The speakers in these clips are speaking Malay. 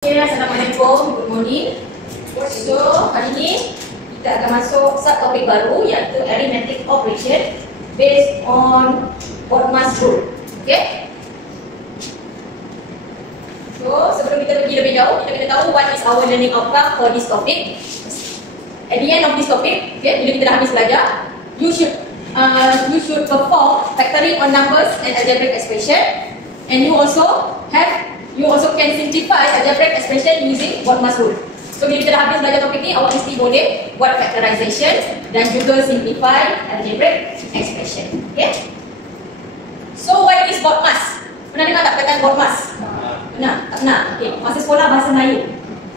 Okay, Assalamualaikum, good morning. So, hari ini kita akan masuk subtopik baru iaitu arithmetic operation based on Boltzmann rule. Okay? So, sebelum kita pergi lebih jauh, kita kena tahu what is our learning outcome for this topic. At the end of this topic, okay, bila kita dah habis belajar, you should perform factoring on numbers and algebraic expression, and you also can simplify algebraic expression using Boltzmann rule. So bila kita dah habis belajar topik ni, awak mesti boleh buat factorization dan juga simplify algebraic expression. Okay? So what is Boltzmann? Pernah dengar tak perkataan Boltzmann? Pernah? Tak pernah? Okay. Masa sekolah bahasa Melayu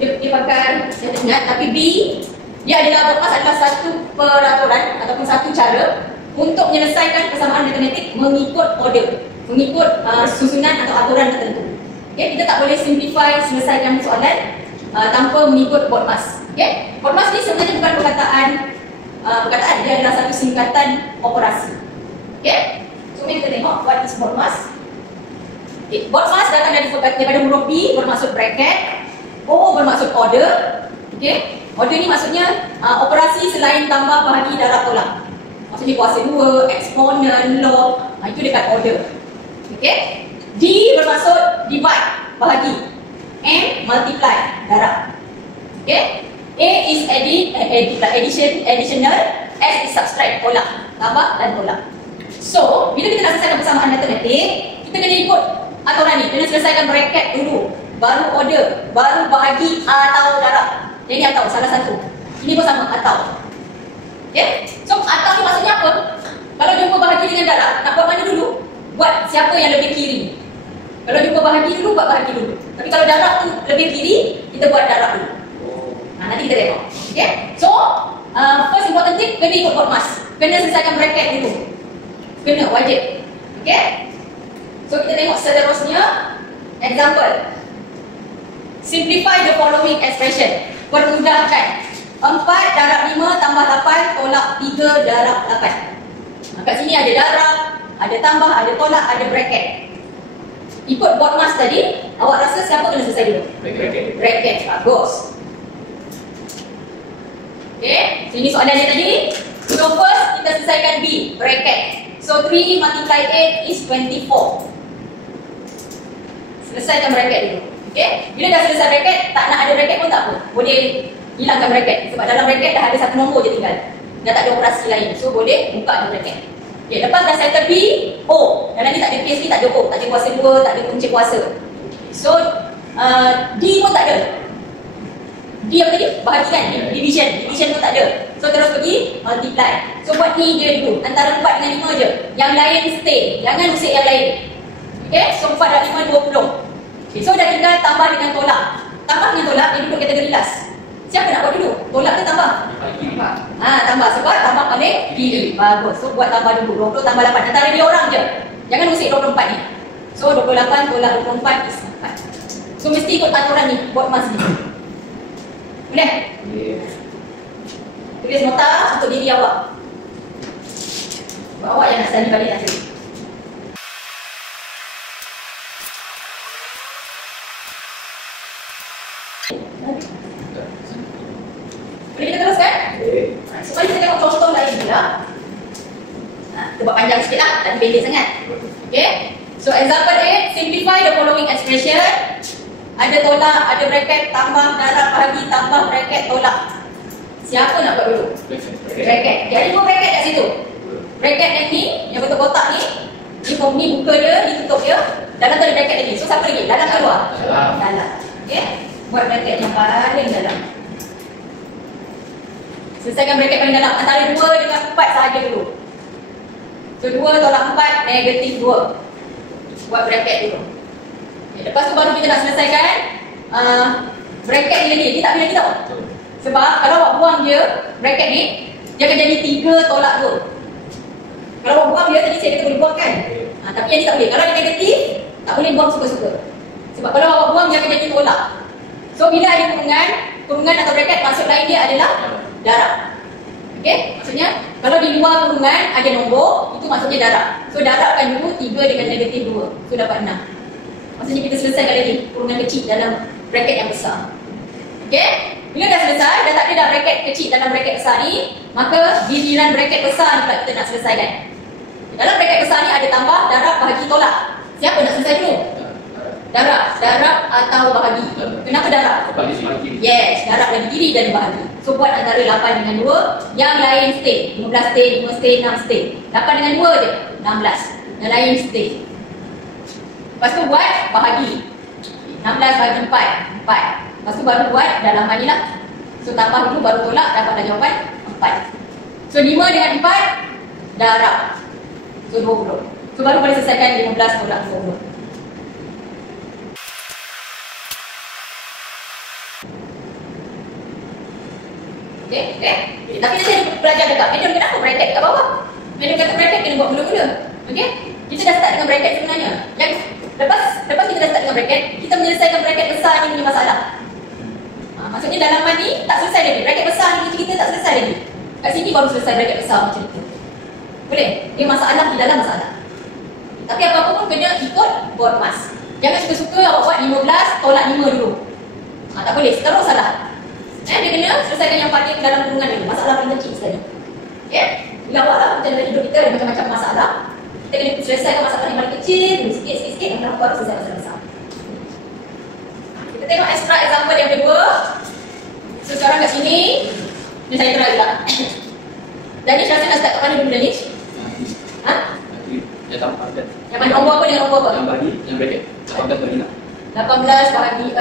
dia pakai, saya tak ingat, tapi dia adalah Boltzmann adalah satu peraturan ataupun satu cara untuk menyelesaikan persamaan matematik mengikut order, mengikut susunan atau aturan tertentu. Okay, kita tak boleh simplify selesaikan soalan tanpa mengikut Boltzmann. Okay, Boltzmann ni sebenarnya bukan perkataan, dia adalah satu singkatan operasi. Okay, so mari kita tengok what is Boltzmann. Okay, Boltzmann datang daripada huruf B bermaksud bracket, O bermaksud order. Okay, order ni maksudnya operasi selain tambah, bahagi, darab, tolak. Maksudnya kuasa 2, eksponen, log, itu dekat order. Okay, D bermaksud divide, bahagi. M multiply, darab. Okay, A is additional, S is subtract, tolak, tambah dan tolak. So, bila kita nak selesaikan persamaan matematik, kita kena ikut aturan ni. Kena selesaikan bracket dulu, baru order, baru bahagi atau darab. Jadi atau salah satu. Ini pun sama, atau. Okay, so atau ni maksudnya apa? Kalau jumpa bahagi dengan darab, nak buat mana dulu? Buat siapa yang lebih kiri. Kalau jumpa bahagi dulu, buat bahagi dulu. Tapi kalau darab tu lebih kiri, kita buat darab dulu. Nanti kita tengok. Okay, so first important thing, kena ikut Boltzmann. Kena selesaikan bracket dulu. Kena, wajib. Okay, so kita tengok seterusnya. Example, simplify the following expression. Permudahkan. 4 darab 5 tambah 8 tolak 3 darab 8. Kat sini ada darab, ada tambah, ada tolak, ada bracket. Ikut Boltzmann tadi, awak rasa siapa kena selesai dulu? Bracket. Bagus. Okay, so ini soalannya tadi. So first kita selesaikan B, bracket. So 3 multiply 8 is 24. Selesaikan bracket dulu. Okay, bila dah selesai bracket, tak nak ada bracket pun tak apa. Boleh hilangkan bracket. Sebab dalam bracket dah ada satu nombor je tinggal. Dah tak ada operasi lain. So boleh buka je bracket. Okay, lepas dah settle B, O. Dan nanti tak ada PSB, tak ada O. Tak ada kuasa 2, tak ada kunci kuasa. So D pun tak ada. D apa tadi? Bahagi kan? Division. Division pun tak ada. So terus pergi multiply. So buat ni je dulu. Antara 4 dengan 5 je. Yang lain stay. Jangan usik yang lain. Okay, so 4 dan 5, 20. Okay, so dah tinggal tambah dengan tolak. Tambah dengan tolak, dia duduk kategori last. Siapa nak buat dulu? Tolak ke tambah? Tambah. Sebab tambah paling kiri. Bagus. So buat tambah dulu. 20 tambah 8. Antara dia orang je. Jangan usik 24 ni. So 28 tolak 24 is 4. So mesti ikut aturan ni. Buat mas ni. Boleh? Tulis nota untuk diri awak. Buat awak yang nak study balik nanti. Boleh kita teruskan? Supaya kita tengok contoh lain pula. Kita buat panjang sikit lah, tak pendek sangat. Okay, so example A, simplify the following expression. Ada tolak, ada bracket, tambah, darab, bahagi, tambah, bracket, tolak. Siapa nak buat dulu? Bracket. Jadi dua bracket kat situ. Bracket yang ni, yang bentuk kotak ni, ni buka dia, ni tutup dia. Dalam tu ada bracket lagi. So siapa lagi? Dalam ke luar? Dalam. Okay, buat bracket yang paling dalam. Selesaikan bracket paling dalam. Antara 2 dengan 4 sahaja dulu. So 2 tolak 4, negatif 2. Buat bracket dulu. Okay, lepas tu baru kita nak selesaikan bracket ni lagi. Dia tak boleh lagi tau. Sebab kalau awak buang dia, bracket ni, dia akan jadi 3 tolak 2. Kalau awak buang dia, tadi saya kata boleh buang kan? Tapi yang ni tak boleh. Kalau dia negatif, tak boleh buang suka-suka. Sebab kalau awak buang, dia akan jadi tolak. So bila ada kurungan atau bracket, maksud lain dia adalah darab. Okay, maksudnya kalau di luar kurungan ada nombor, itu maksudnya darab. So darabkan dulu 3 dengan negatif 2. So dapat 6. Maksudnya kita selesaikan lagi kurungan kecil dalam bracket yang besar. Okey? Bila dah selesai, dah tak ada dah bracket kecil dalam bracket besar ni, maka giliran bracket besar ni pula kita nak selesaikan. Dalam bracket besar ni ada tambah, darab, bahagi, tolak. Siapa nak selesai dulu? Darab atau bahagi? Kenapa darab? Yes, darab lagi kiri dan bahagi. So buat antara 8 dengan 2, yang lain stay. 15 stay, 5 stay, 6 stay. 8 dengan 2 je, 16. Yang lain stay. Lepas tu buat bahagi. 16 bagi 4, 4. Lepas tu baru buat dalaman ni lah. So tambah dulu baru tolak, dapatlah jawapan 4. So 5 dengan 4, darab. So 20. So baru boleh selesaikan 15 tolak 20. Okay. Tapi nanti ada pelajar dekat Madam, kenapa bracket kat bawah? Madam kata bracket kena buat mula-mula. Okay? Kita dah start dengan bracket sebenarnya. Yang lepas kita dah start dengan bracket, kita menyelesaikan bracket besar ni punya masalah. Maksudnya dalaman ni tak selesai lagi. Bracket besar ni kita tak selesai lagi. Kat sini baru selesai bracket besar macam tu. Boleh? Dia masalah di dalam masalah. Tapi apa-apa pun kena ikut board mas. Jangan suka-suka awak buat 15 tolak 5 dulu. Tak boleh, terus salah. Dia kena selesaikan yang paling dalam kurungan dulu. Masalah paling kecil sekali. Okay? Bila awak lah macam dalam hidup kita ada macam-macam masalah. Kita kena selesaikan masalah yang paling kecil, sikit-sikit, yang berapa baru selesai masalah besar. Kita tengok extra example yang kedua. So sekarang kat sini, ni saya try juga. Danish rasa nak start kat mana dulu Danish? Yang mana nombor apa dengan nombor apa? Yang bagi, yang bracket 18 bagi 6. 18 bahagi 6.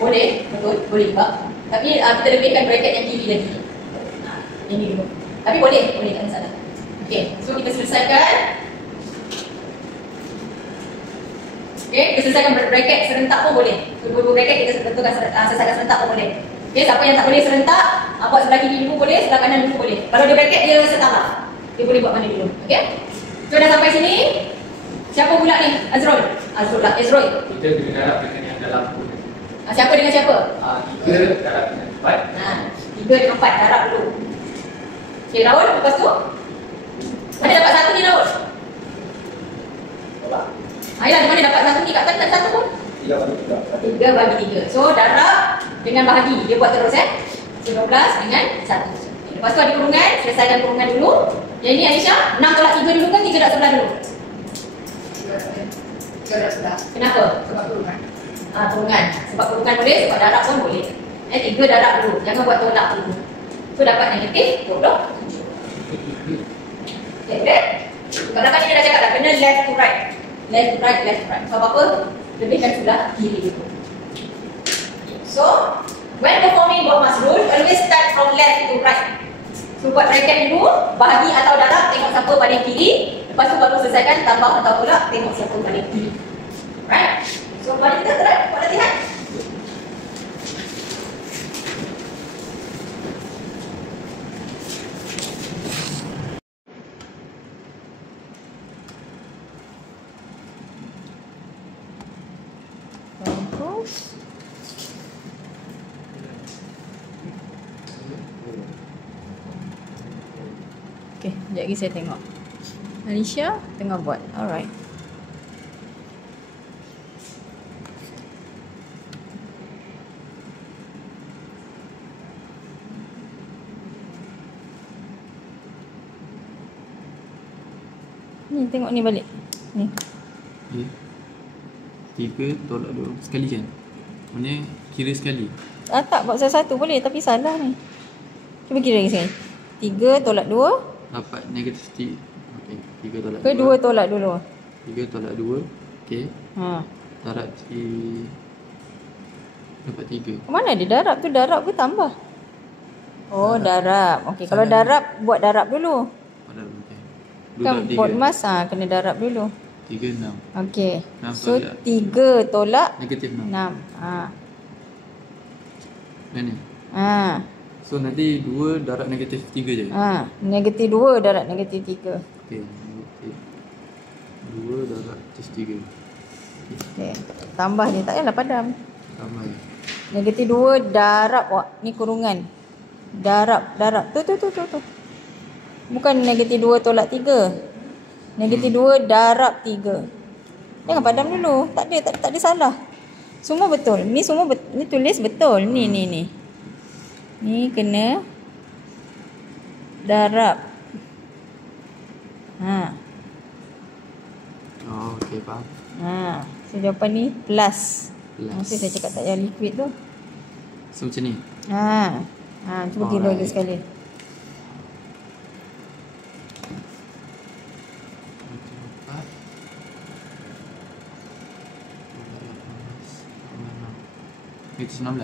Boleh, betul, boleh juga. Tapi kita lebihkan bracket yang kiri lagi. Ini dulu. Tapi boleh, tak masalah. Okey, so kita selesaikan. Okey, kita selesaikan bracket serentak pun boleh. So dua-dua bracket kita tentukan selesaikan serentak pun boleh. Okey, siapa yang tak boleh serentak, buat sebelah kiri dulu boleh, sebelah kanan dulu boleh. Kalau dia bracket dia setara. Dia boleh buat mana dulu. Okey? So dah sampai sini. Siapa pula ni? Azrul. Kita kena darab dengan yang dalam tu. Siapa dengan siapa? 3 darab dengan 4. 3 dengan 4 darab dulu. Okey, Raul, lepas tu mana dapat satu ni Raul? Ayolah, di mana dapat satu ni? Kat tak satu pun? 3 bagi 3. So darab dengan bahagi. Dia buat terus 12 dengan 1. Lepas tu ada kurungan, selesaikan kurungan dulu. Yang ni Aisyah, 6 tolak 3 dulu kan 3 darab sebelah dulu? 3 darab sebelah. Kenapa? Sebab kurungan. Kurungan. Sebab kurungan boleh, sebab darab pun boleh. 3 darab dulu, jangan buat tolak dulu. So dapat negatif 27. Okay. Kalau kan kita dah cakap dah, kena left to right. Left to right. So apa-apa, lebihkan sebelah kiri dulu. So, when performing board mass rule, always start from left to right. So buat bracket dulu, bahagi atau darab, tengok siapa paling kiri. Lepas tu baru selesaikan tambah atau tolak, tengok siapa paling kiri. Right? So mari kita try buat latihan. Okay, sekejap lagi saya tengok. Alicia tengah buat. Alright. Ni tengok ni balik. Ni. 3 tolak 2 sekali kan? Maksudnya kira sekali. Tak buat satu boleh tapi salah ni. Cuba kira lagi sekali. 3 tolak 2 Dapat negatif 3. Okey, 3 tolak 2. ke 2 tolak dulu. 3 tolak 2. Okey. Ha. Darab dapat 3. Mana dia darab tu, darab ke tambah? Oh, darab. Okey, kalau darab buat darab dulu. Darab okey. Kan board mas kena darab dulu. 3 6. Okey. 6 So 3 tolak negatif 6. 6. Dan ni. So nanti 2 darab negatif 3 je. Negatif 2 darab negatif 3. Okey, negatif 2 darab negatif 3. Okey. Tambah je, tak payahlah padam. Tambah je. Negatif 2 darab ni kurungan. Darab. Tu. Bukan negatif 2 tolak 3. Negatif 2 darab 3. Jangan padam dulu. Tak ada salah. Semua betul. Ni semua ni tulis betul. Ni. Ni kena darab. Oh, okey, faham. So jawapan ni plus. Plus. Mesti saya cakap tak payah liquid tu. So macam ni. Cuba tiru lagi sekali. Itu 19.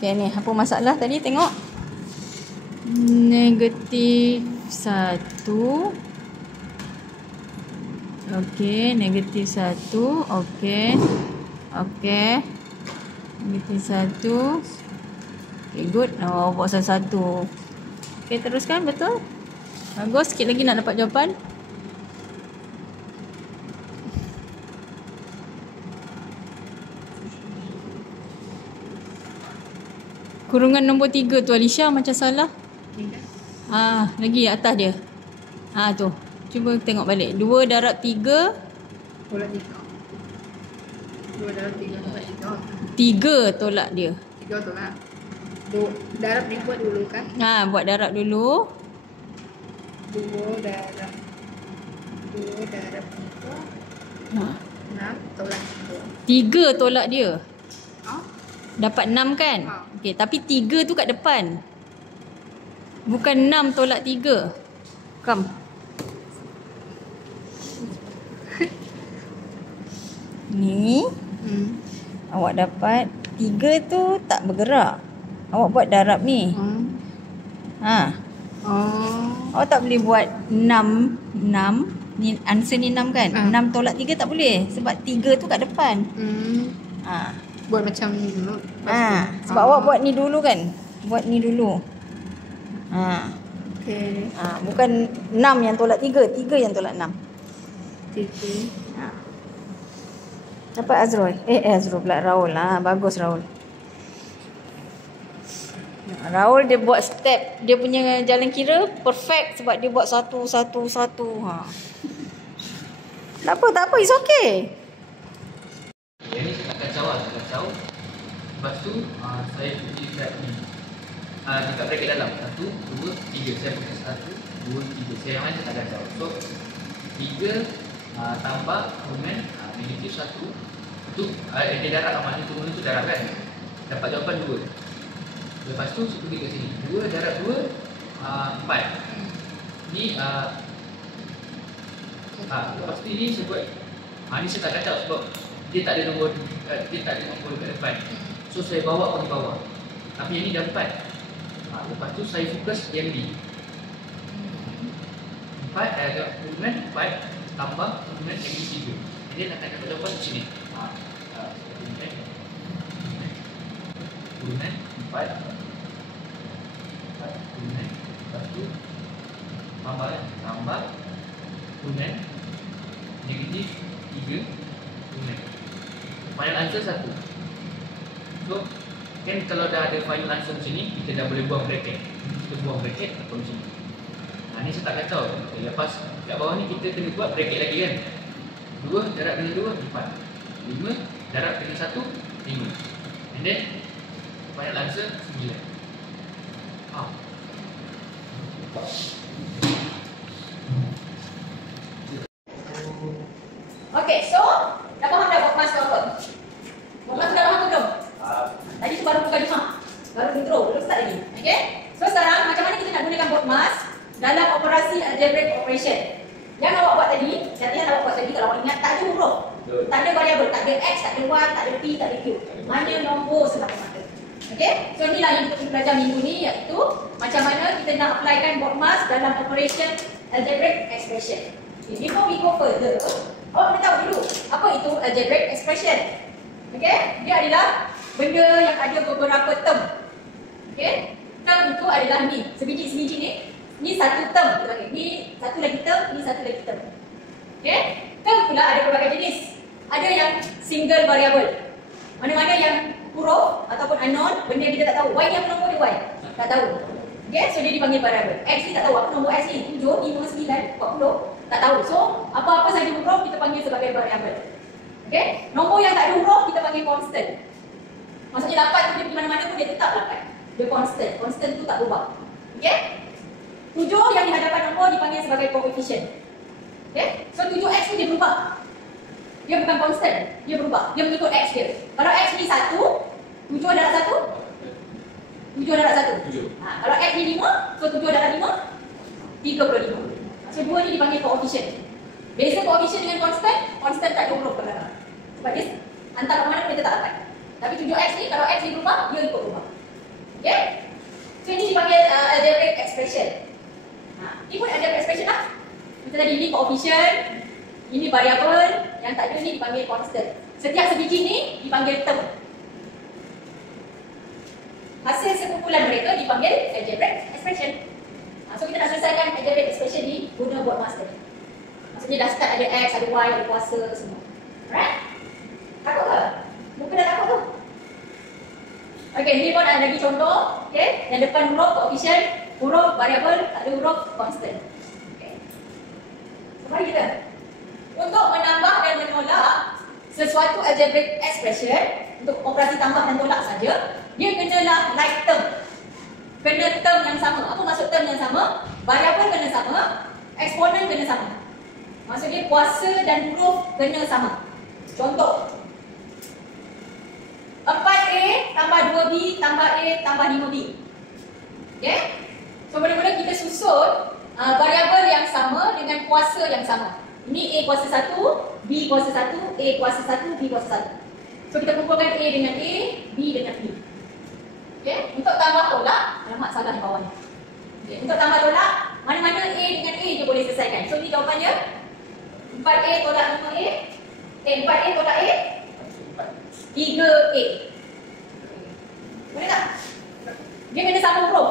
Okay ni, apa masalah tadi tengok. Negatif 1. Okey, negatif 1. Okey. Negatif 1. Okay, good. Buat satu. Okay, teruskan. Betul. Bagus. Sikit lagi nak dapat jawapan. Kurungan nombor 3 tu Alisha macam salah. Lagi atas dia. Tu. Cuba tengok balik. 2 darab 3 tolak 3. 2 darab 3 tolak 3 tolak dia. 3 tolak. Darab ni buat dulu kan? Buat darab dulu. 2 darab 3 6 tolak 3 tolak dia. 3. Dapat 6 kan? Okey, tapi 3 tu kat depan. Bukan 6 tolak 3. Come. Ni. Awak dapat 3 tu tak bergerak. Awak buat darab ni. Awak tak boleh buat 6. Ni answer ni 6 kan? 6 tolak 3 tak boleh. Sebab 3 tu kat depan. Buat macam ni dulu. Sebab awak buat ni dulu kan? Buat ni dulu. Okey. Bukan 6 yang tolak 3. 3 yang tolak 6. 3. Dapat Azrul. Azrul pula. Raul. Bagus Raul. Raul dia buat step. Dia punya jalan kira perfect sebab dia buat satu. Tak apa. It's okay. Yang ni saya tak kacau. Lepas tu saya pergi kat ni. Dekat bracket dalam 1, 2, 3. Saya pakai 1, 2, 3. Saya yang mana saya tak kacau. So 3 tambah argumen negatif 1. Tu dia darab maknanya turun tu darab kan. Dapat jawapan 2. Lepas tu saya pergi kat sini. 2 darab 2 4. Ni lepas tu ini saya buat ni saya tak kacau sebab dia tak ada nombor kat depan. So saya bawa pergi bawah. Tapi yang ni dah 4. Lepas tu saya fokus yang ni. 4 argumen 4 tambah argumen negatif 3. Dia nak dapat jawapan di sini. Argumen 4 argumen. Lepas tu tambah argumen negatif 3 argumen. Final answer 1. So kan kalau dah ada final answer macam ni, kita dah boleh buang bracket. Kita buang bracket atau macam ni. Ni saya tak kacau. Lepas kat bawah ni kita kena buat bracket lagi kan. 2 darab dengan 2 4. 5 darab dengan 1 5. And then final answer 9. Okay, so dah faham dah buat mas tu apa? Buat mas dah faham tu belum? Tadi tu baru buka jumpa. Baru intro, belum start lagi. Okay? So sekarang macam mana kita nak gunakan buat mas dalam operasi algebraic operation? Yang awak buat tadi, latihan awak buat tadi kalau awak ingat tak ada huruf. Tak ada variable, tak ada X, tak ada Y, tak ada P, tak ada Q. Hanya nombor semata-mata. Okay? So inilah yang kita belajar minggu ni, iaitu macam mana kita nak applykan board mass dalam operation algebraic expression. Okay, before we go further, awak kena tahu dulu apa itu algebraic expression. Okay? Dia adalah benda yang ada beberapa term. Okay? Term itu adalah ni, sebiji-sebiji ni. Ni satu term. Ni satu lagi term, ni satu lagi term. Okay? Term pula ada berbagai jenis. Ada yang single variable. Mana-mana yang huruf ataupun unknown, benda yang kita tak tahu. Y ni apa nombor dia Y? Tak tahu. Okay? So dia dipanggil variable. X ni tak tahu apa nombor X ni. 7, 5, 9, 40. Tak tahu. So apa-apa saja huruf kita panggil sebagai variable. Okay? Nombor yang tak ada huruf kita panggil constant. Maksudnya 8 tu dia pergi mana-mana pun dia tetap 8. Dia constant. Constant tu tak berubah. Okay? 7 yang di hadapan nombor dipanggil sebagai coefficient. Okay? So 7x tu dia berubah. Dia bukan constant. Dia berubah. Dia mengikut x dia. Kalau x ni 1, 7 darab 1, 7 darab 1. Kalau x ni 5, so 7 darab 5, 35. So 2 ni dipanggil coefficient. Beza coefficient dengan constant, constant tak ada huruf ke belakang. Sebab dia hantar ke mana kita tak dapat. Tapi 7x ni, kalau x ni berubah, dia ikut berubah. Okay? So ini dipanggil algebraic expression. Ini pun algebraic expression lah. Kita tadi ini coefficient, ini variable, yang tak ada ni dipanggil constant. Setiap sebiji ni dipanggil term. Hasil sekumpulan mereka dipanggil algebraic expression. So kita nak selesaikan algebraic expression ni guna buat master. Maksudnya dah start ada x, ada y, ada kuasa semua. Alright? Takut ke? Muka dah takut tu? Okay, ni pun ada lagi contoh. Okay, yang depan huruf coefficient, huruf variable, tak ada huruf constant. Okay. So mari kita. Untuk menambah dan menolak sesuatu algebraic expression, untuk operasi tambah dan tolak saja, dia kenalah like term. Kena term yang sama. Apa maksud term yang sama? Variable kena sama, eksponen kena sama. Maksudnya kuasa dan huruf kena sama. Contoh, 4A tambah 2B tambah A tambah 5B. Okay? So mula-mula kita susun variabel yang sama dengan kuasa yang sama. Ini A kuasa 1, B kuasa 1, A kuasa 1, B kuasa 1. So kita kumpulkan A dengan A, B dengan B. Okay? Untuk tambah tolak, alamak salah di bawah ni. Okay. Untuk tambah tolak, mana-mana A dengan A je boleh selesaikan. So ni jawapannya 4A tolak 5A. 4A tolak A 3A. Boleh tak? Dia kena sama huruf.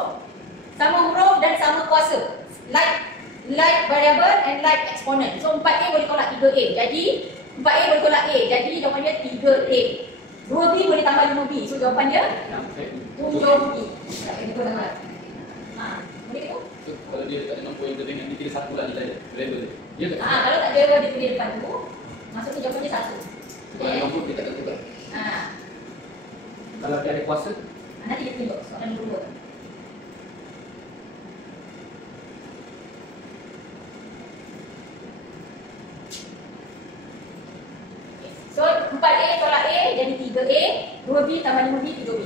Sama huruf dan sama kuasa. Like variable and like exponent. So 4A boleh tolak 3A. Jadi 4A boleh tolak A. Jadi jawapannya 3A. 2B boleh tambah 5B. So jawapannya 7B. Tak kena ikut nama. Boleh tu? So, kalau dia tak ada nombor yang terdengar, dia kira satu lagi tadi. Variable. Ya tak? Kalau tak ada dia tulis depan tu, maksudnya jawapannya 1. Kalau ada nombor dia tak akan tukar. Kalau dia ada kuasa, Nanti kita tunjuk soalan kedua. So 4A tolak A jadi 3A, 2B tambah 5B 7B.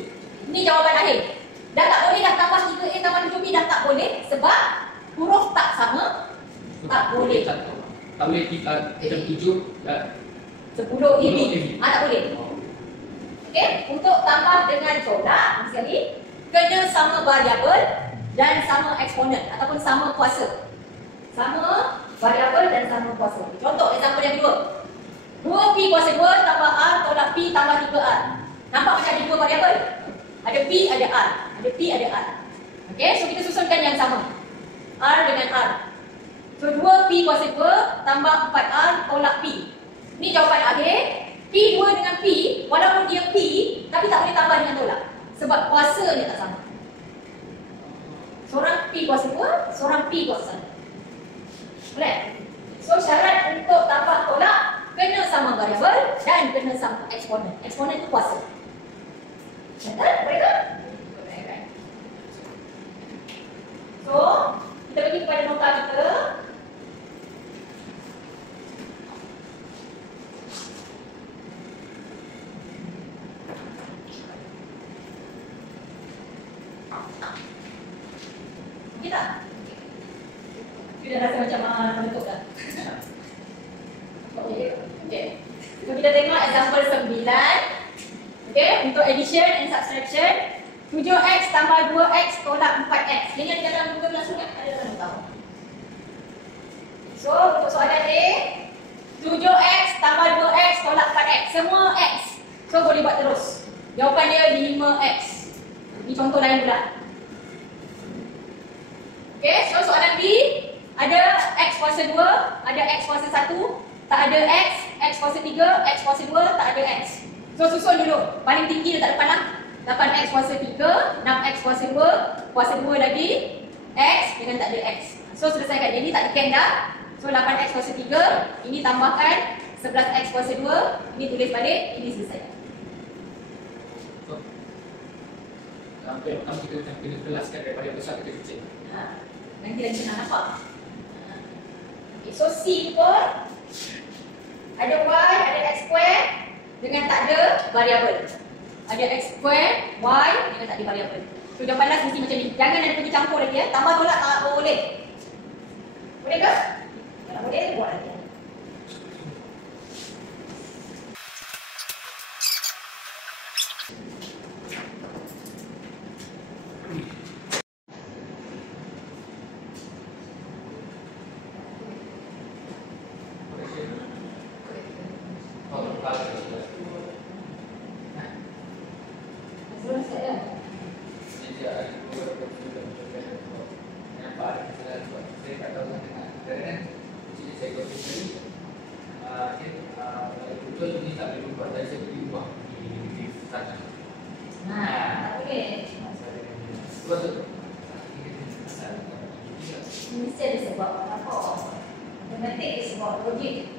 Ini jawapan akhir. Dah tak boleh dah tambah 3A tambah 7B, dah tak boleh sebab huruf tak sama. Tak boleh. Tak boleh kita macam 7 dan 10AB. Tak boleh. Okey, untuk tambah dengan tolak sekali kena sama variabel dan sama eksponen ataupun sama kuasa. Sama variabel dan sama kuasa. Contoh example yang kedua. 2P kuasa 2 tambah R tolak P tambah 3R. Nampak macam ada dua variabel? Ada P, ada R. Ada P, ada R. Okey, so kita susunkan yang sama. R dengan R. So 2P kuasa 2 tambah 4R tolak P. Ini jawapan akhir. P2 dengan P, walaupun dia P, tapi tak boleh tambah dengan tolak. Sebab kuasa dia tak sama. Seorang P kuasa 2, seorang P kuasa 1. Boleh? So syarat untuk tambah tolak, kena sama variabel dan kena sama eksponen. Eksponen itu kuasa. Betul? Boleh tak? So, kita pergi kepada nota kita. Okey tak? Kita dah rasa macam menutup dah. Okey. So kita tengok example 9. Okey, untuk addition and subtraction, 7x tambah 2x tolak 4x. Ini ada dalam Google Classroom kan? Ada dalam tahu. So untuk soalan A, 7x tambah 2x tolak 4x. Semua x. So boleh buat terus. Jawapannya 5x. Ini contoh lain pula. Okay, so soalan B, ada x kuasa 2, ada x kuasa 1, tak ada x kuasa 3, x kuasa 2, tak ada x. So susun dulu, paling tinggi letak depan lah. 8x kuasa 3, 6x kuasa 2, kuasa 2 lagi, x dengan tak ada x. So selesaikan, jadi tak ada dah. So 8x kuasa 3, ini tambahkan 11x kuasa 2, ini tulis balik, ini selesai. So, hampir pertama kita macam kena kelaskan daripada besar ke kecil. Nanti lagi senang nampak. Okay, so simple. Ada y, ada x square dengan tak ada variabel. Ada x square, y dengan tak ada variabel. So jawapan last mesti macam ni. Jangan ada pergi campur lagi ya. Tambah tolak tak boleh. Boleh ke? Kalau boleh, buat lagi. Mesti ada sebab apa? Matematik is sebab logik.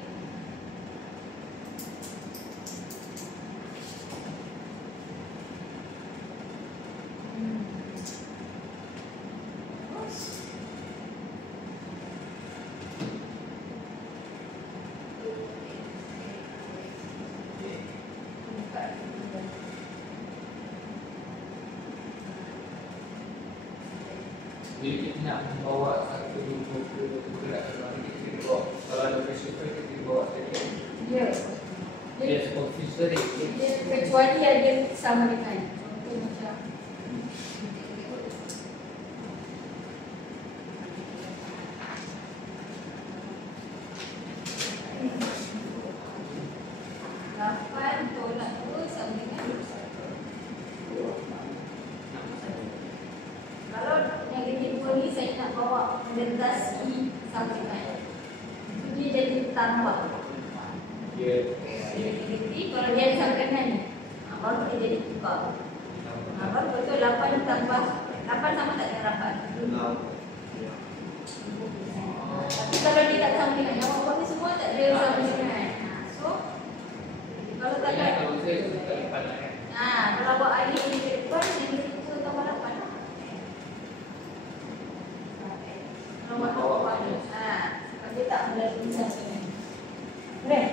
Jadi kita nak membawa satu bergerak ke luar negeri, kita bawa. Kalau ada pressure kita bawa sekali. Ya. Dia consistent. Dia kecuali ada sama dengan. Contoh macam lapan tolak 2 sama dengan. Kalau yang ketiga ni saya nak bawa mendendasi sama dengan. Dia jadi tambah. Kalau dia sama dengan ni, baru dia jadi tukar. Baru betul 8 tambah 8 sama tak dengan 8? Tapi kalau dia tak sama dengan yang awak ni semua tak ada sama dengan. So kalau tak ada, Kalau saya suka lipat lah kan. kalau awak alih ni ke depan, yang itu tambah 8. Kalau awak bawa ni, sebab dia tak boleh tulisan sini. Boleh?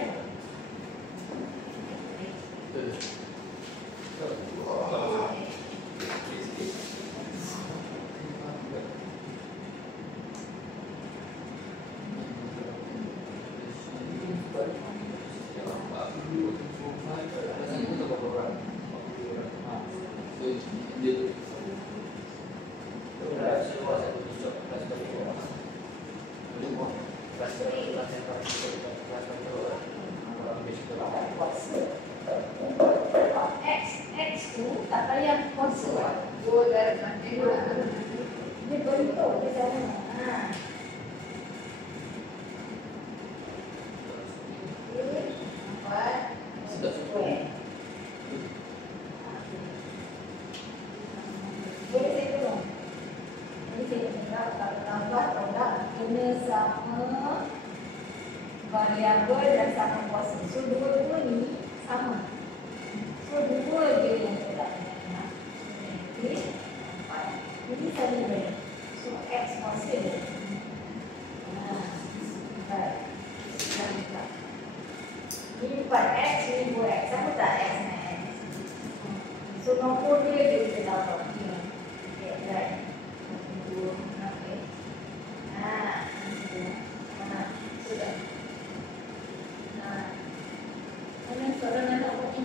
X tu tak payah kuasa. Dia bentuk dia sama. Kena sama variabel dan sama kuasa. So dua-dua ni sama. So dua dia yang tolak. Okey. Ini saja dia. So x kuasa dia. Ini 4x, ini 2x. Sama tak x dengan x? So nombor dia kita tahu. Okey, right. Okey. Sudah. Mana soalan anak awak ni?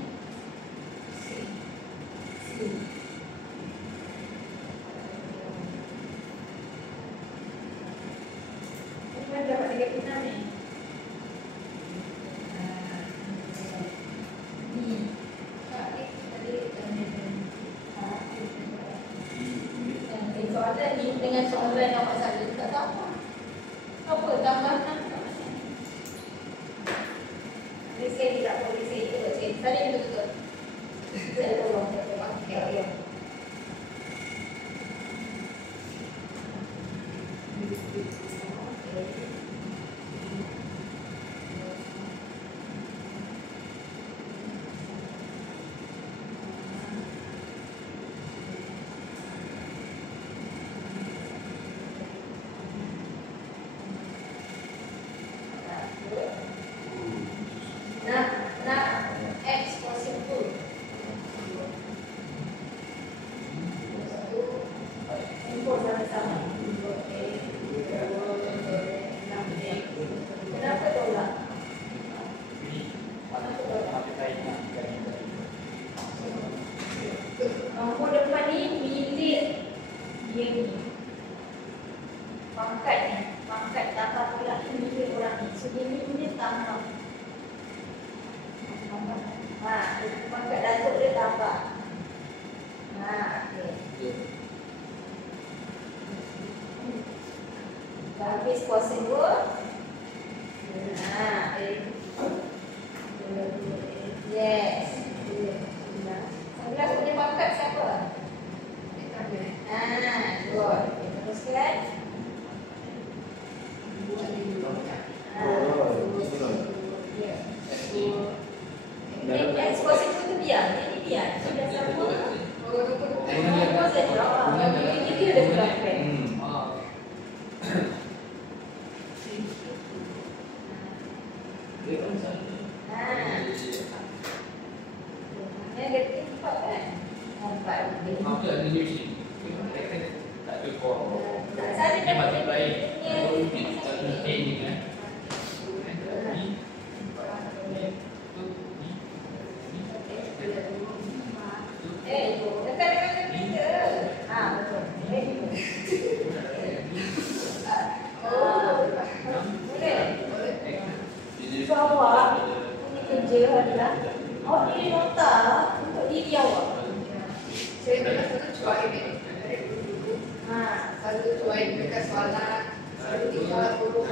Mana dapat 36 ni? Soalan ni dengan soalan awak saja tak tahu. Apa tambah 6? Saya tidak boleh saya itu betul. Saya betul. Saya tolong saya pakai ya. dia ni. Pangkat ni, pangkat tambah pula ini dia orang ni. So dia ni tambah. Pangkat datuk dia tambah. Okey. Dah habis kuasa 2. Yes. 11 punya pangkat siapa? Good. Teruskan. X kuasa 2 tu biar. Ini biar. Sudah sama. Kuasa saja. Ini dia dah berapa? Dia empat kan? Empat. Apa ada new sheet? Tak ada kau. Saya Ini mati lain. ni Ini kan. dekat dengan komputer. Betul. Boleh. So awak punya kerja adalah awak pilih nota untuk diri awak. Saya pernah satu cuai ni. Satu cuai dekat soalan. Satu tinggal huruf.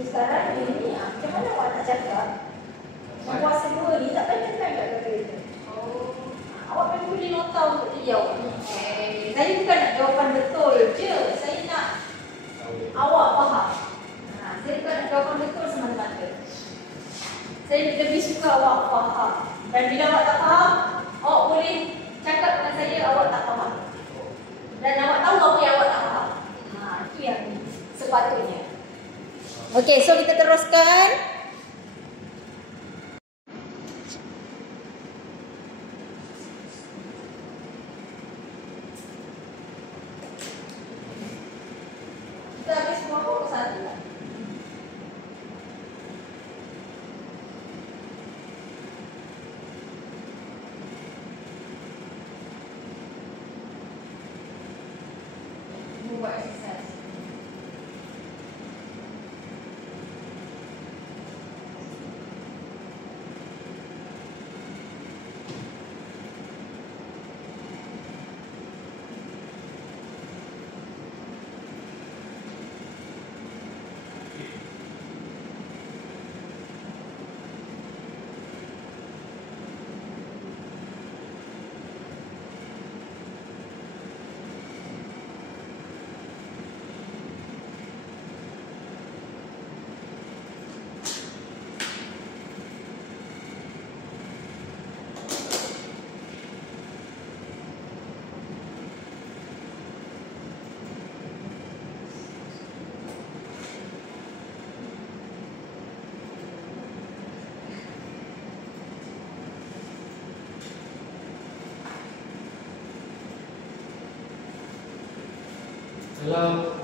Sekarang ini macam mana awak nak cakap? Kuasa 2 ni tak panjang-panjang kat kata itu. Awak perlu pilih nota untuk diri awak. Saya bukan nak jawapan betul je. Saya nak awak faham. Saya bukan nak jawapan betul semata-mata. Saya lebih suka awak faham. Dan bila awak tak faham, awak boleh cakap dengan saya awak tak faham. Dan awak tahu apa yang awak tak faham. Itu yang sepatutnya. Okey, so kita teruskan. Kita habis semua pokok satu lah. Buat exercise. Kalau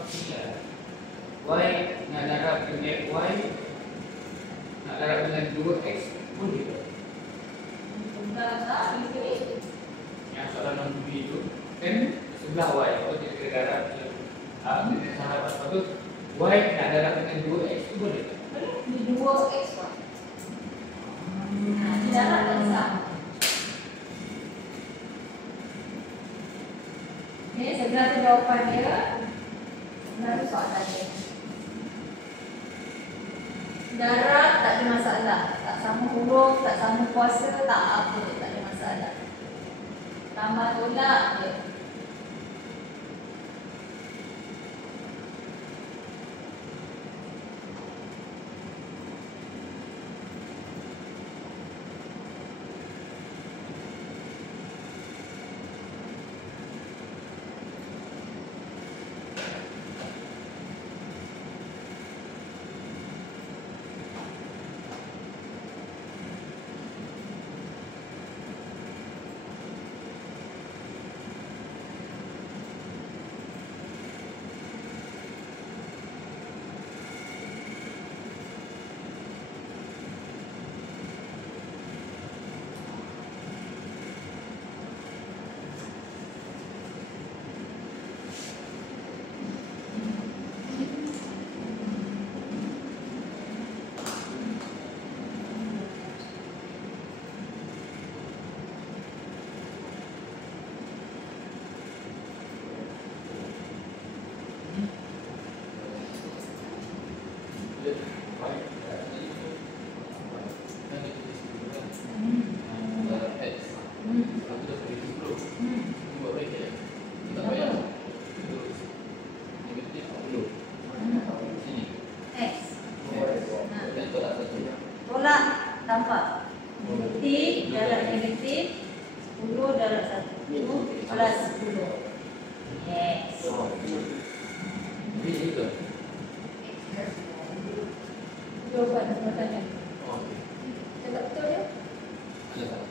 Y nak darab dengan Y nak darab dengan 2X boleh tak? Yang soalan nombor 2 itu kan sebelah Y. Kalau kita kena darab dengan sahabat. Lepas tu Y nak darab dengan 2X itu boleh tak? Boleh. Di 2x Pak. Darab dan sama. Okey, segera tu jawapan dia. Baru soalan dia. Darab tak ada masalah. Tak sama huruf, tak sama kuasa, tak apa, tak ada masalah. Tambah tolak je. Negatif, darab negatif 10 darab 1 plus 10. Yes. Ini itu. Jawapan sebenarnya. Oh. Cakap betul ya? Ada tak?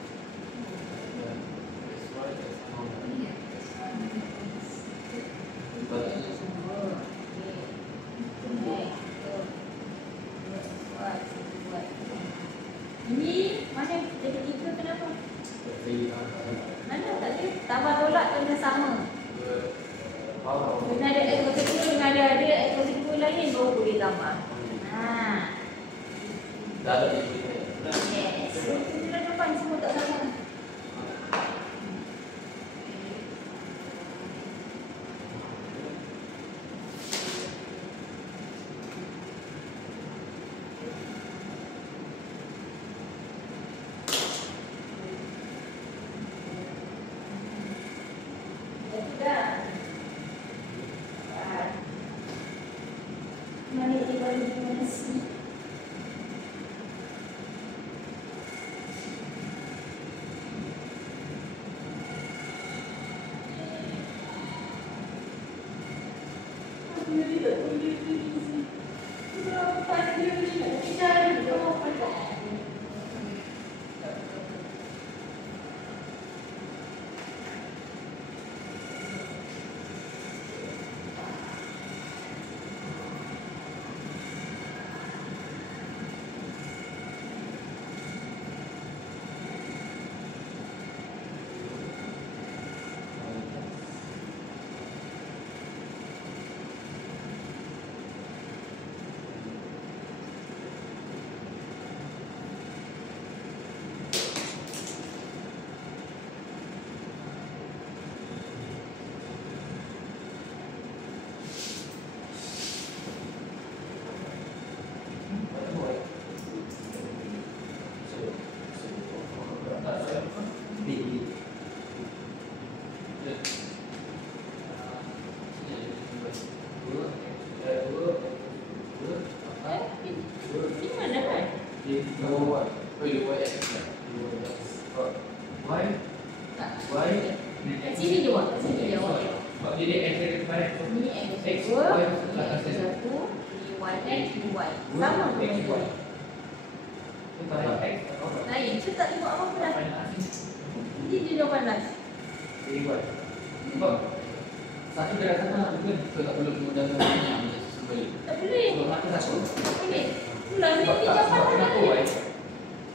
Ini mana jadi 3 kenapa? Mana tak ada tambah tolak kena sama. Kena ada x kuasa 10 dengan ada x kuasa 10 lain baru boleh tambah. Dah ada di sini. Yes. Kita depan semua tak sama. Mana dia bagi mana si? Sini jawab, sini jawab. Jadi x kemarin. Ni x dua, x satu, ni y x, ni y. Sama pun ni. Lain, kita tak tengok apa-apa dah. Ini dia jawapan last. Satu darab satu nak bukan? Kita tak perlu menggunakan banyak macam sebalik. Tak boleh. Sebab mata satu. Tak boleh. Pula ni jawapan Kenapa lagi. y?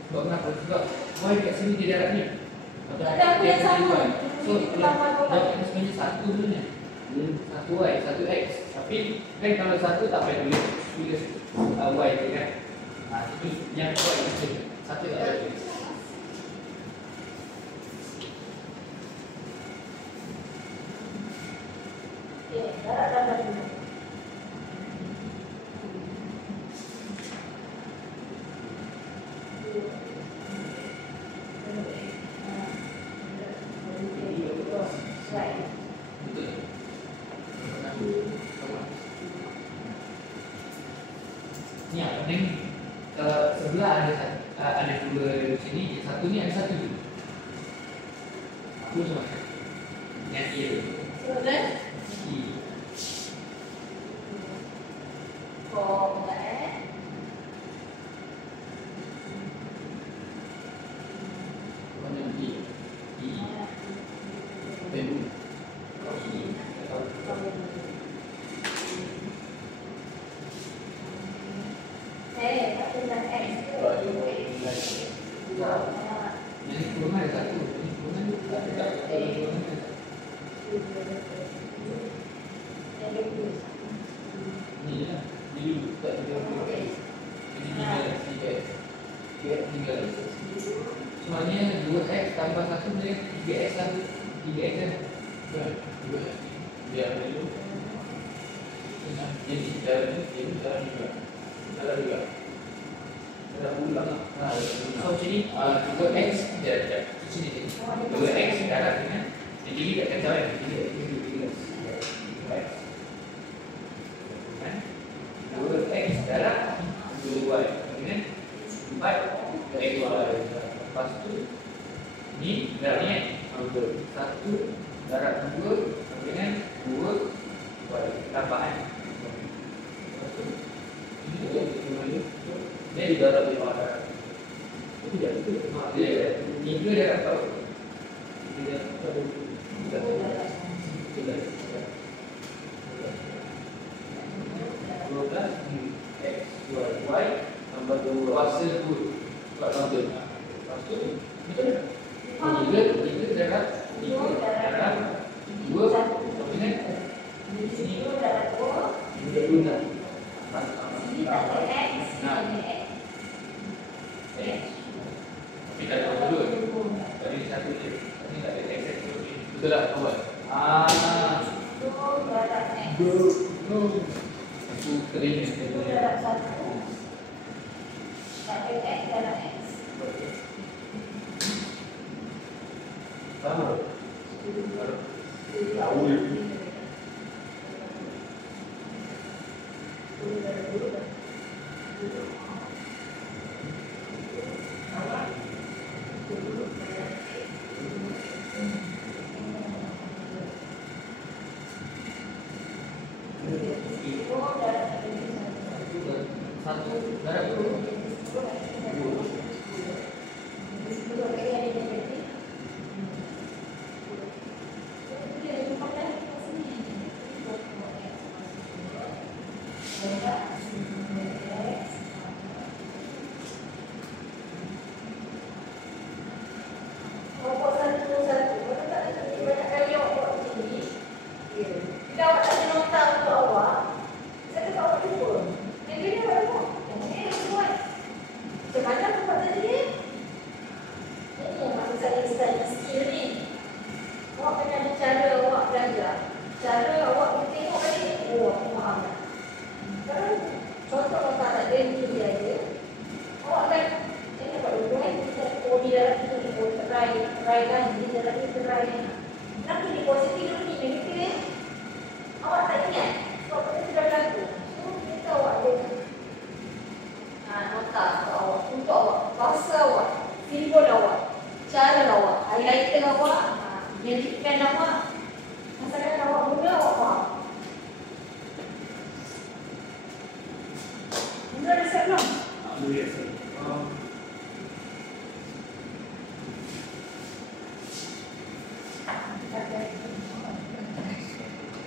Sebab kenapa? Sebab y dekat sini dia darab ni. Tak ada apa yang sama. So, jawapan sebenarnya satu sebenarnya. Satu y, satu x. Tapi kan kalau satu tak payah tulis y tu kan. Itu yang y itu. Satu tak payah tulis. Okey, darab dulu. Ni yang penting sebelah ada dua sini, yang satu ni ada satu. Aku cuma yang kiri. Soalan? Kiri. Banyak lagi. Kiri. Penu. Yang kurungan ada satu. Yang kurungan tak ada. Kurungan ada satu. Ni je lah. Ni dulu. Tak ada. Ini tinggal 3x. 3x tinggal. Sebenarnya 2x tambah 1 dia 3x lah. 3x kan. Kan? 2x. Dia ada dulu. Jadi darab ni, dia darab juga. Darab juga. Darab ulang lah. So macam ni 2x dia ada sini ni. 2x darab dengan dia diri kat kacau kan. 3x. Kan? 2x darab 2y dengan 4x. 4 Lepas tu ni darab ni kan. 1 darab 2 sama dengan 2 tambah kan. Lepas tu ini dia darab 5. Itu dia. Dia 3 darab berapa? 3 darab 12 X 2 Y tambah 2 kuasa 2 buat nombor. Lepas tu betul tak? 3 darab 3 darab 2 sama dengan 3 darab 2 dia guna ini tak ada X tapi tak ada dua tadi satu je ini tak ada X betul tak kawan? Aku terima darab 1 tak ada X darab X sama tahu satu darab 2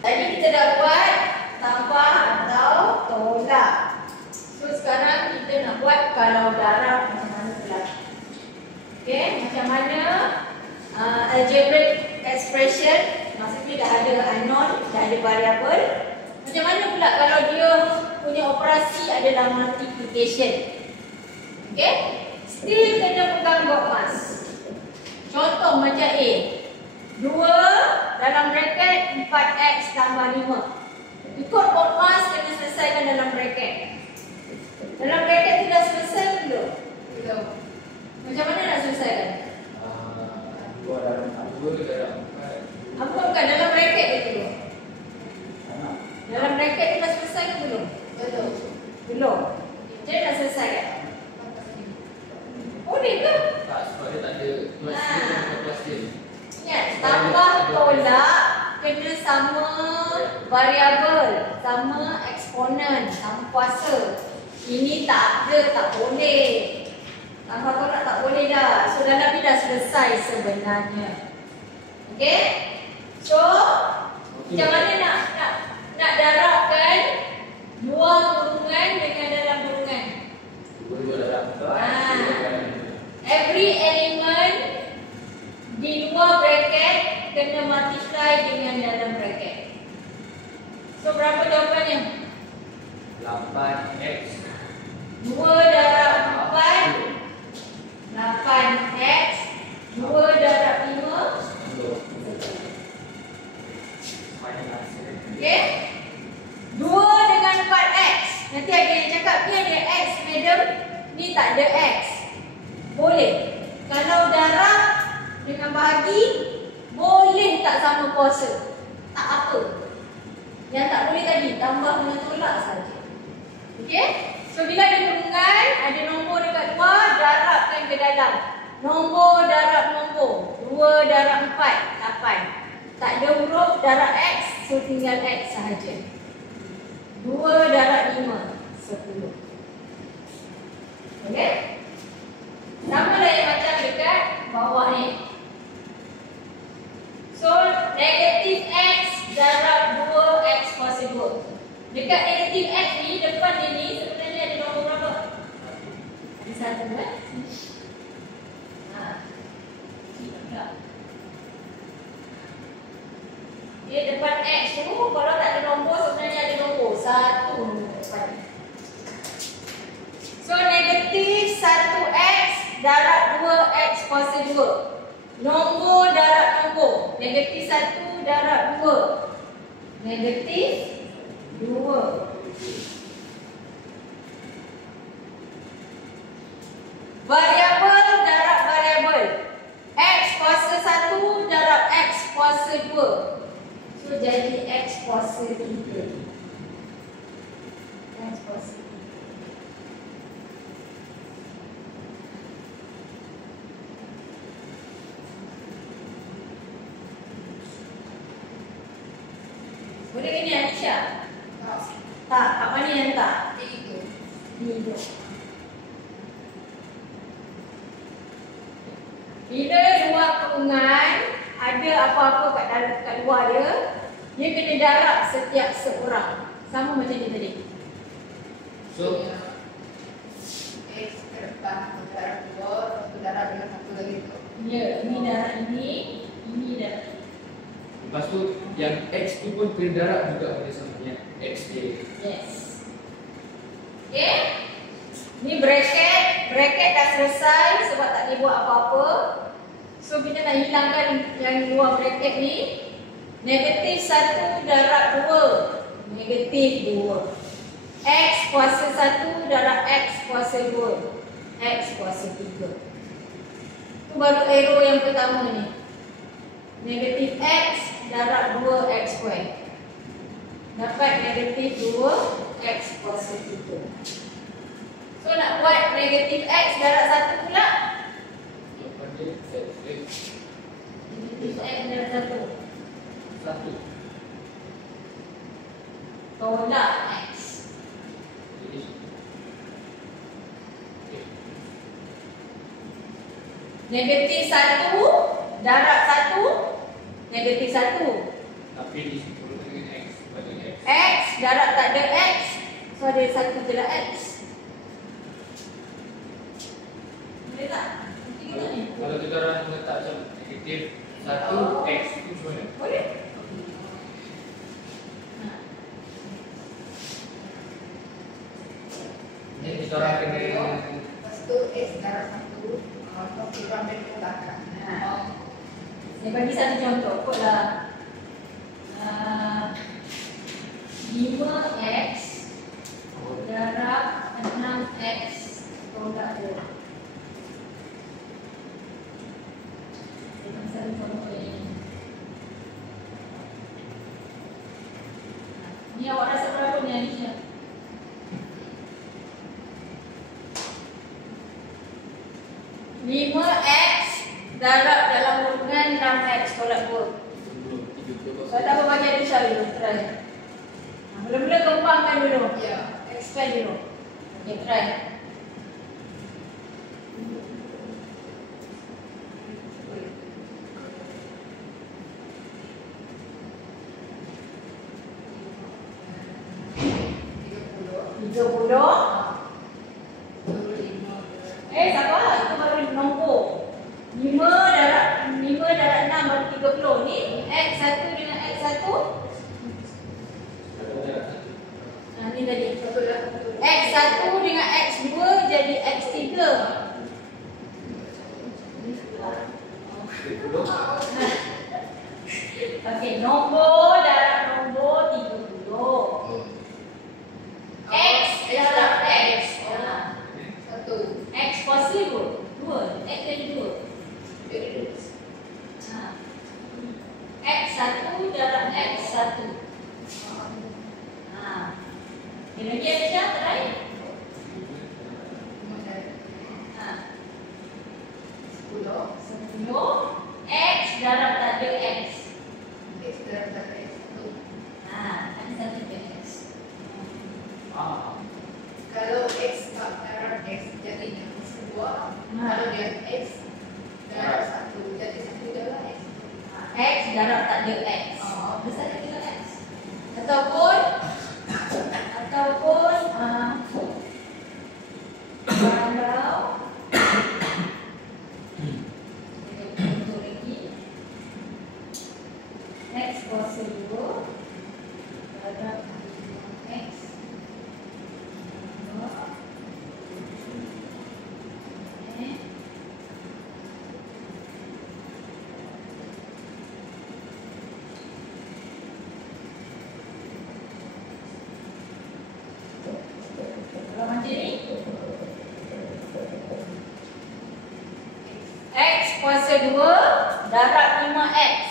Tadi kita dah buat tambah atau tolak. So sekarang kita nak buat kalau darab macam mana pula. Okay, macam mana algebraic expression, maksudnya dah ada unknown, dah ada variable. Macam mana pula kalau dia punya operasi adalah multiplication. Okay, still kena pegang dot mas. Contoh macam A, 2 dalam bracket 4x tambah 5. Ikut dot mas kena selesaikan dalam bracket. Dalam bracket tu dah selesai belum? Belum. Macam mana nak selesaikan? 2 darab 4 Apa bukan dalam bracket itu? Dalam bracket tu dah selesai ke belum? Belum. Belum. Jadi dah selesai kan? Boleh ke? tak, sebab dia tak ada plus dia dengan plus dia. Ingat, tambah tolak kena sama variabel, sama eksponen, sama kuasa. Ini tak ada, tak boleh. Tambah tolak tak boleh dah. So dalam ni dah selesai sebenarnya. Okey? So macam mana nak darabkan luar kurungan dengan dalam kurungan? Dua darab 4. Every element di luar bracket kena multiply dengan dalam bracket. So berapa jawapannya? 8x 2 darab 4 8x 2 darab 5. Okey? 2 dengan 4x. Nanti ada yang cakap ni ada x madam, ni tak ada x. Boleh. Kalau darab dengan bahagi boleh tak sama kuasa. Tak apa. Yang tak boleh tadi tambah dengan tolak saja. Okey? So bila ada kurungan, ada nombor dekat luar, darabkan ke dalam. Nombor darab nombor. 2 darab 4, 8. Tak ada huruf darab X, so tinggal X sahaja. 2 darab 5, 10. Okey? Sama lain macam dekat bawah ni. So, negatif X darab 2X kuasa 2. Dekat negatif X ni, depan dia ni sebenarnya ada nombor berapa? Ada 1 kan? Dia depan X tu, kalau tak ada nombor sebenarnya ada nombor 1 depan. So, negatif 1X darab 2X kuasa 2. Nombor darab nombor. Negatif 1 darab 2. Negatif 2. Variabel darab variabel. X kuasa 1 darab X kuasa 2. So, jadi X kuasa 3. X kuasa 3. Boleh gini Aisyah? Tak, kat mana yang tak? Ni tu. Bila luar kurungan ada apa-apa kat luar dia, dia kena darab setiap seorang. Sama macam ni tadi. So, X ke depan, darab 2, satu darab dengan satu lagi tu. Ya, ini darab ini darab ini. lepas tu yang X tu pun kena darab juga pada sama yang X dia. Yes. Okay. Ni bracket dah selesai sebab tak boleh buat apa-apa. So kita nak hilangkan yang luar bracket ni. Negatif 1 darab 2. Negatif 2. X kuasa 1 darab X kuasa 2. X kuasa 3. Itu baru arrow yang pertama ni. Negatif X darab 2X square. Dapat negatif 2X kuasa 3. So nak buat negatif X darab 1 pula. Negatif X darab 1. Tolak X. Negatif 1 darab 1. Negatif 1. Tapi disimpulkan dengan X pada X. X darab tak ada X. So ada 1 je lah X. Boleh tak? Nanti kita ni. Kalau kita orang letak macam negatif 1 X tu macam mana? Boleh? Ni kita orang kena Lepas tu X darab 1, kalau kita ambil ke belakang. Saya bagi satu contoh kot lah. 5X darab 6X tolak 2. Saya bagi satu contoh yang ni awak rasa berapa ni Aisyah? 5X darab dalam hubungan 6X tolak 2. Kalau tak apa bagi Aisyah dulu, try. Mula-mula kembangkan dulu. Ya. Expand dulu. Okay, try. Sabar, itu baru nombor. 5 darab 6 baru 30. Ni X1 dengan X1. Ni tadi. X1 dengan X2 jadi X3. Okey, nombor darab nombor 30. X darab X. 1. X kuasa 2. X jadi 2. X1 darab X1. Dia lagi Aisyah, try. 10. 10. X darab tak ada X. X darab tak ada X 1. Ada satu X. Kalau X darab X jadi X 2. Kalau dia X darab 1 jadi 1 adalah X. X darab tak ada X. Besar dengan X. Ataupun kalau untuk lagi X kuasa 2 darab X 2. Kalau macam ni X kuasa 2 darab 5X.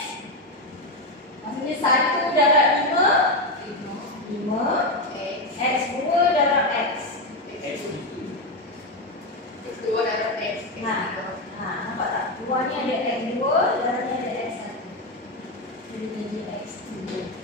Maksudnya 1 darab 5 X 2 darab X. X 2 darab X. Nampak tak? 2 ni ada X 2, darab ni ada X 1. Jadi X 3.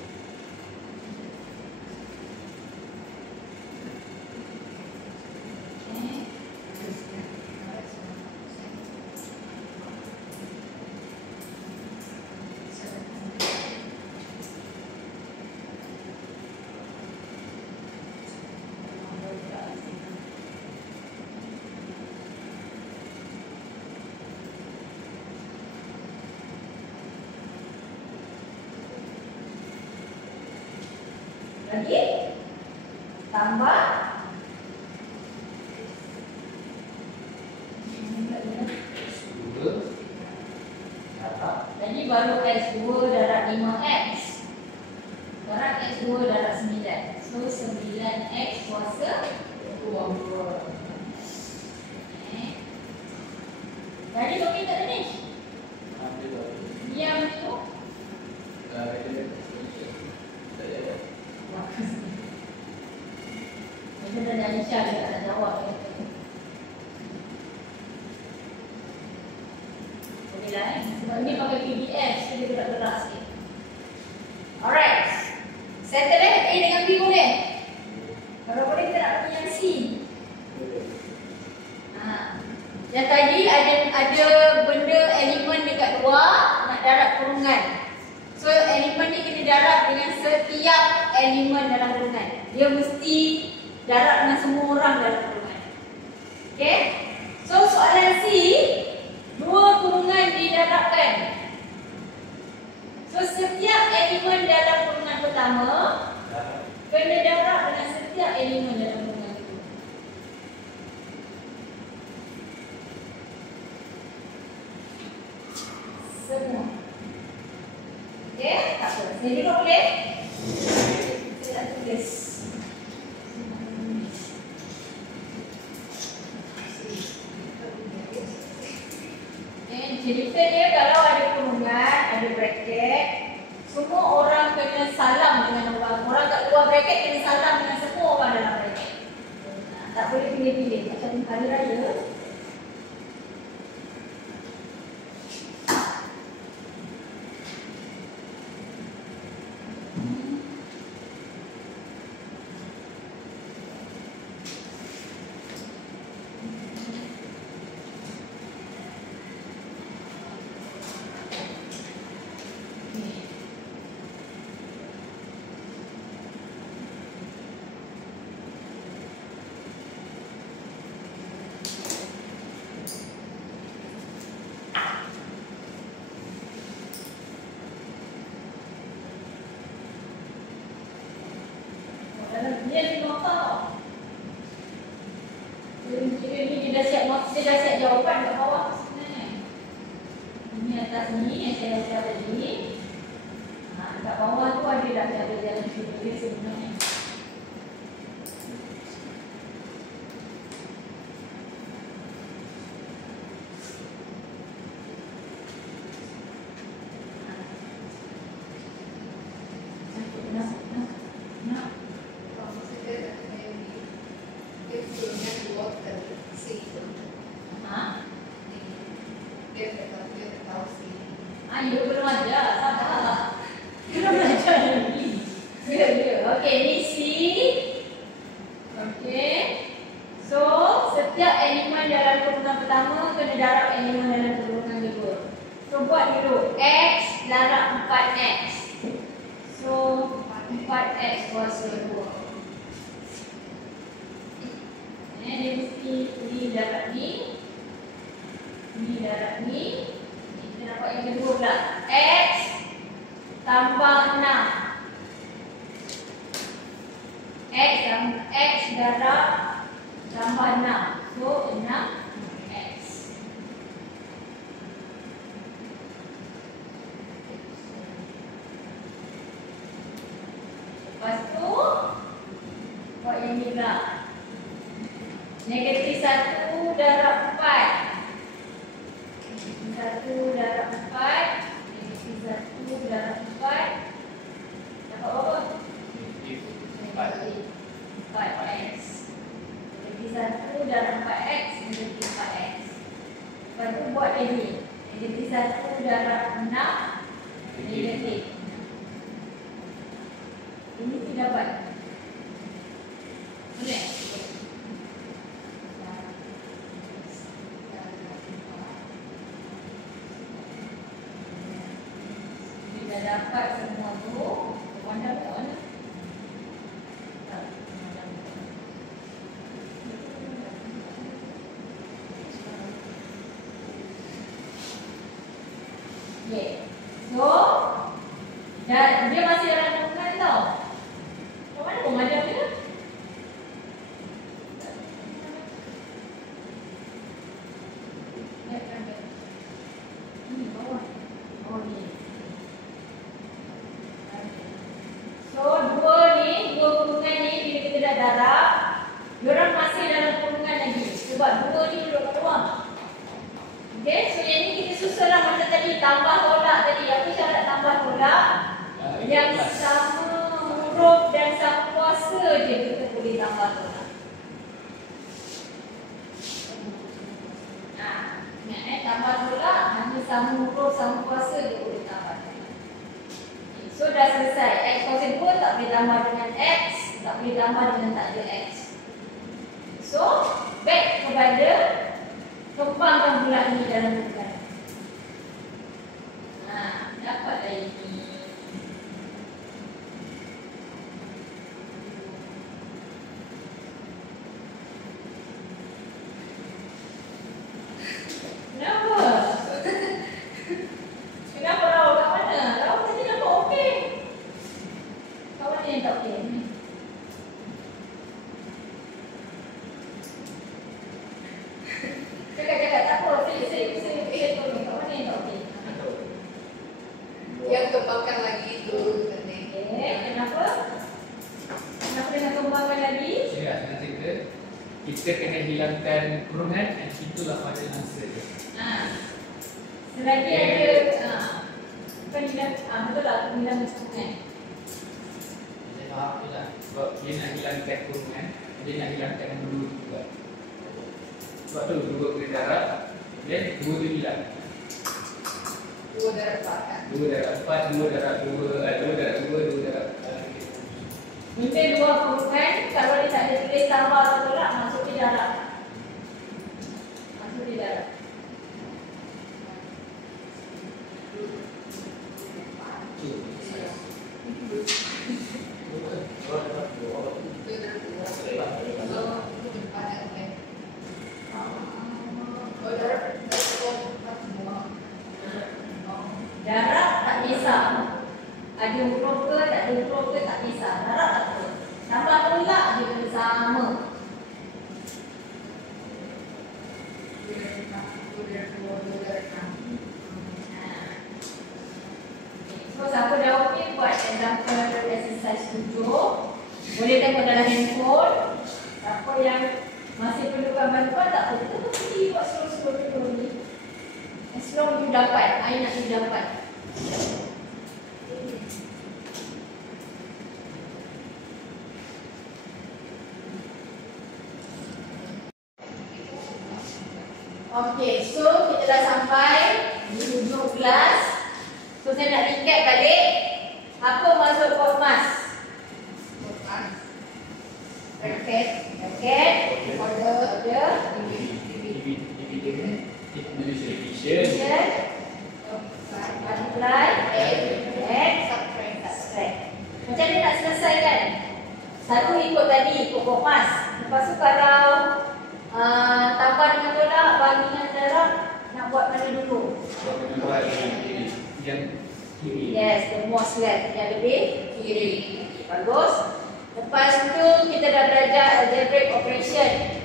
Lagi tambah jadi baru X2 darab 5X darab X2 darab 9. So 9X kuasa 2. Jadi mungkin tak finish. Diam tu. Macam dah Aisyah dia tak nak jawab. Okeylah sebab ni pakai PDF so dia gerak-gerak sikit. Alright. Settle A dengan B boleh? Kalau boleh kita nak pakai yang C. Yang tadi ada benda elemen dekat luar nak darab kurungan. So elemen ni kena darab dengan setiap elemen dalam kurungan. Dia mesti darab dengan semua orang dalam kurungan. Okay? So soalan C, 2 kurungan didarabkan. So setiap elemen dalam kurungan pertama kena darab dengan setiap elemen dalam kurungan kedua. Semua. Okay? Tak apa. Saya duduk boleh? Saya nak tulis. Cerita dia kalau ada kurungan, ada bracket, semua orang kena salam dengan orang. Orang kat luar bracket kena salam dengan semua orang dalam bracket. Tak boleh pilih-pilih. Macam hari raya. Dia ada nota tau. Kira ni dia dah siap jawapan kat bawah sebenarnya. Ini atas ni yang saya siap tadi. Kat bawah tu ada dah ada jalan dia sebenarnya. Dia tak tahu sih. You belum ajar, sabar. Belum ajar lagi. Good. Okay, ni C. Okay. So, setiap elemen dalam kurungan pertama kena darab elemen dalam kurungan kedua. So, buat dulu. X darab 4X. So, 4X kuasa 2. Dia mesti ni darab ni. Ni darab ni. Kita dapat yang kedua pula. X tambah 6. X darab tambah 6. So 6X. Lepas tu buat yang ni pula. Negatif 1 darab 4. Negatif 1 darab 4. Negatif 1 darab 4. Dapat berapa? Negatif 4X. Negatif 1 darab 4X. Negatif 4X. Lepas tu buat lagi. Negatif 1 darab 6. Negatif. Ini tidak dapat. Boleh? Kita dapat semua tu. Warna tak warna? Okay. So, dia masih dalam kurungan tau. Kat mana pun ada dia? Ni bawah. Oh ni. So, dua kurungan ni bila kita dah darab, diorang masih dalam kurungan lagi. Sebab dua ni duduk kat luar. Okay, so yang ni kita susunlah macam tadi, tambah tolak tadi. Apa syarat tambah tolak? Yang sama huruf dan sama kuasa je kita boleh tambah tolak. Ingat tambah tolak hanya sama huruf sama kuasa je boleh tambah. Okay, so dah selesai. X kuasa 2 tak boleh tambah dengan X, tak boleh tambah dengan tak ada X. So, back kepada kembangkan pula ni dalam bukan. Dapat lagi. Kenapa? Kenapa Rau kat mana? Rau tadi nampak okey. Kat mana yang tak okey? Cakap tak apa. Saya tolong. Kat mana yang tak okey? Yang kembangkan lagi tu. Okay, kenapa? Kenapa dengan kembangkan lagi? Saya cerita. Kita kena hilangkan kurungan dan itulah pada answer dia. Selagi ada bukan hilang, betul lah aku hilang kurungan. Saya faham je lah. Sebab dia nak hilangkan kurungan, dia nak hilangkan yang dulu juga. Sebab tu dua kena darab, dan dua tu hilang. 2 darab 4 kan? 2 darab 4, 2 darab 2, 2 darab 2, 2 darab 3. Minta dua kurungan, kalau dia tak ada tulis tambah atau tolak, masuk dia darab. Masuk dia darab. Darab tak kisah. Ada huruf ke, tak ada huruf ke, tak kisah. Darab tak apa. Tambah tolak dia kena sama. So, siapa dah okey buat example exercise 7. Boleh tengok dalam handphone. Siapa yang masih perlukan bantuan tak apa. Kita pergi buat slow-slow dulu ni. As long you dapat, I nak you dapat. Okay, so kita dah sampai Ini hujung gelas. So saya nak recap balik. Apa maksud formas? Bracket. Order. Division. Multiply. Add. Subtract. Macam ni nak selesaikan. Satu ikut tadi, ikut formas. Lepas tu kalau tambah dengan tolak, bagi dengan darab, nak buat mana dulu? Yang kiri. Yes, the most left. Yang lebih kiri. Bagus. Lepas tu kita dah belajar algebraic operation.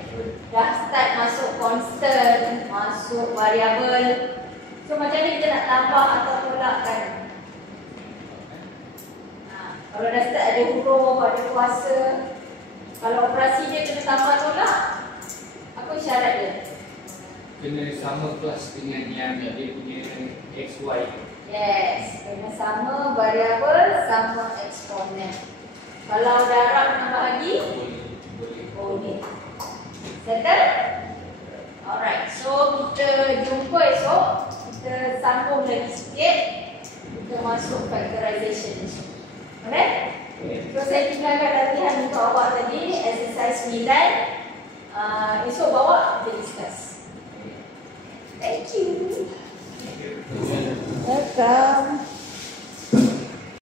Dah start masuk constant, masuk variable. So macam ni kita nak tambah atau tolakkan. Kalau dah start ada huruf, ada kuasa. Kalau operasi dia kena tambah tolak, apa syarat dia? Kena sama kelas dengan yang dia punya XY. Yes, kena sama variable, sama eksponen. Kalau darab nak bahagi, boleh. Settle? Alright, so kita jumpa esok. Kita sambung lagi sikit. Kita masuk factorization. Alright? So saya tinggalkan latihan untuk awak tadi, exercise 9. Esok bawa kita discuss. Thank you. Welcome.